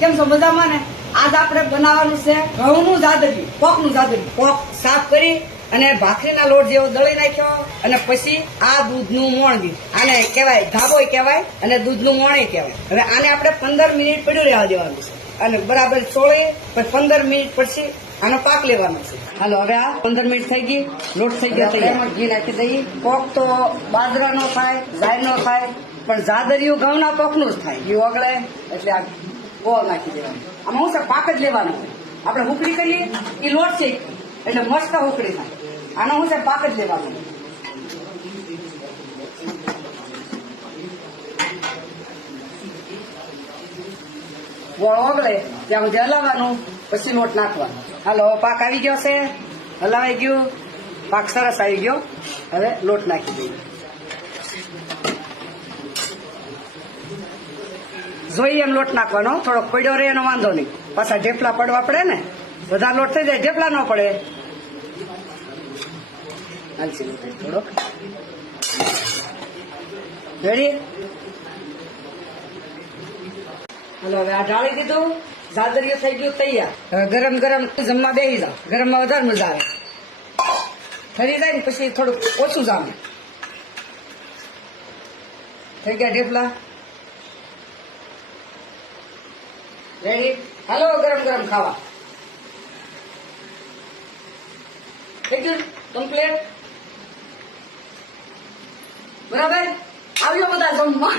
કેમ છો મજામાં ને? આજ આપણે બનાવવાનું છે ઘઉંનું જાદરિયું, પોકનું જાદરિયું. પોક સાફ કરી અને ભાખરીના લોટ જેવો દળી નાખ્યો અને પછી આ દૂધનું મોણ દીધું. આને કહેવાય ધાબોય કહેવાય અને દૂધનું મોણે કહેવાય. હવે આને આપણે 15 મિનિટ પડ્યું રહેવા દેવાનું છે અને બરાબર ચોળી પછી 15 મિનિટ પછી આનો પાક લેવાનો છે. હાલો હવે આ 15 મિનિટ થઈ ગઈ, લોટ થઈ ગયો તૈયાર. ઘી નાખી દઈએ. પોક તો બાજરાનો થાય, જાયનો થાય, પણ જાદરિયું ઘઉંના પોકનું જ થાય. ઘી ઓગળે એટલે આ ગોળ નાખી દેવાનું. આમાં હું છે પાક જ લેવાનો. આપણે હુકડી કરીએ એ લોટ છે એટલે મસ્ત હુકડી થાય. આનો હું છે પાક જ લેવાનો. ગોળ ઓગળે ત્યાં સુધી હલાવવાનું, પછી લોટ નાખવાનો. હાલો પાક આવી ગયો છે, હલાવાઈ ગયું, પાક સરસ આવી ગયો. હવે લોટ નાખી દઈએ. જોઈએ એમ લોટ નાખવાનો, થોડોક પડ્યો રહે એનો વાંધો નહીં. પાછા ઢેપલા પડવા પડે ને, વધારે લોટ થઈ જાય ઢેપલા ન પડે. થોડોક રેડી. હાલો હવે આ ઢાળી દીધું, જાદરિયું થઈ ગયું તૈયાર. હવે ગરમ ગરમ જમવા બેસી જાવ. ગરમમાં વધારે મજા આવે. ઠરી જાય ને પછી થોડુંક ઓછું જામે. થઈ ગયા ઢેપલા રેડી. હાલો ગરમ ગરમ ખાવા. થઈ ગયું કમ્પ્લીટ. બરાબર આવ્યો બધા જમવા.